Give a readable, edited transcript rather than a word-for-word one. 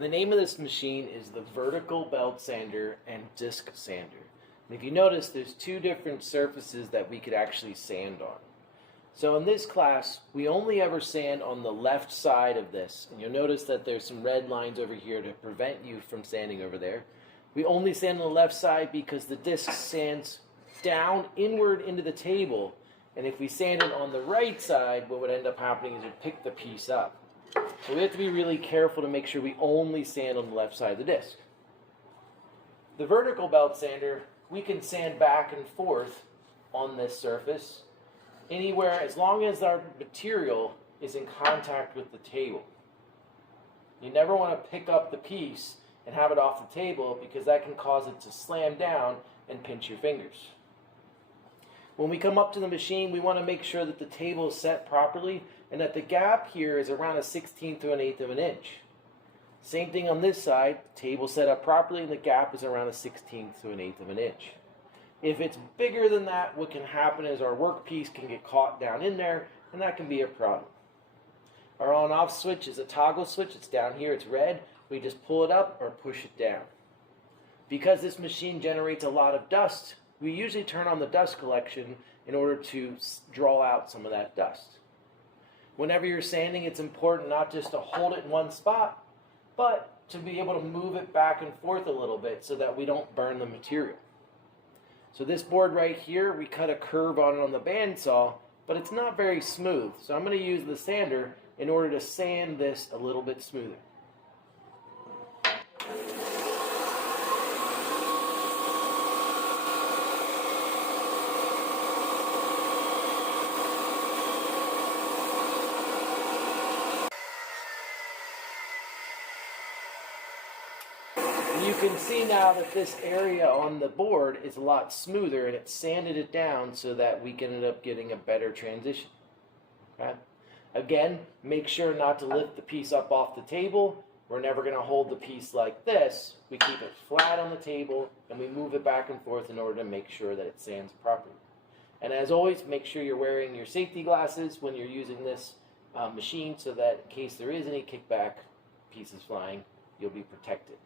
The name of this machine is the vertical belt sander and disc sander. And if you notice, there's two different surfaces that we could actually sand on. So in this class, we only ever sand on the left side of this. And you'll notice that there's some red lines over here to prevent you from sanding over there. We only sand on the left side because the disc sands down inward into the table. And if we sand it on the right side, what would end up happening is it'd pick the piece up. So we have to be really careful to make sure we only sand on the left side of the disc. The vertical belt sander, we can sand back and forth on this surface anywhere as long as our material is in contact with the table. You never want to pick up the piece and have it off the table because that can cause it to slam down and pinch your fingers. When we come up to the machine, we want to make sure that the table is set properly and that the gap here is around 1/16 to 1/8 of an inch. Same thing on this side, the table set up properly and the gap is around 1/16 to 1/8 of an inch. If it's bigger than that, what can happen is our workpiece can get caught down in there and that can be a problem. Our on-off switch is a toggle switch. It's down here, it's red. We just pull it up or push it down. Because this machine generates a lot of dust, we usually turn on the dust collection in order to draw out some of that dust. Whenever you're sanding, it's important not just to hold it in one spot, but to be able to move it back and forth a little bit so that we don't burn the material. So this board right here, we cut a curve on it on the bandsaw, but it's not very smooth. So I'm going to use the sander in order to sand this a little bit smoother. You can see now that this area on the board is a lot smoother and it sanded it down so that we can end up getting a better transition. Okay? Again, make sure not to lift the piece up off the table. We're never going to hold the piece like this. We keep it flat on the table and we move it back and forth in order to make sure that it sands properly. And as always, make sure you're wearing your safety glasses when you're using this machine so that in case there is any kickback pieces flying, you'll be protected.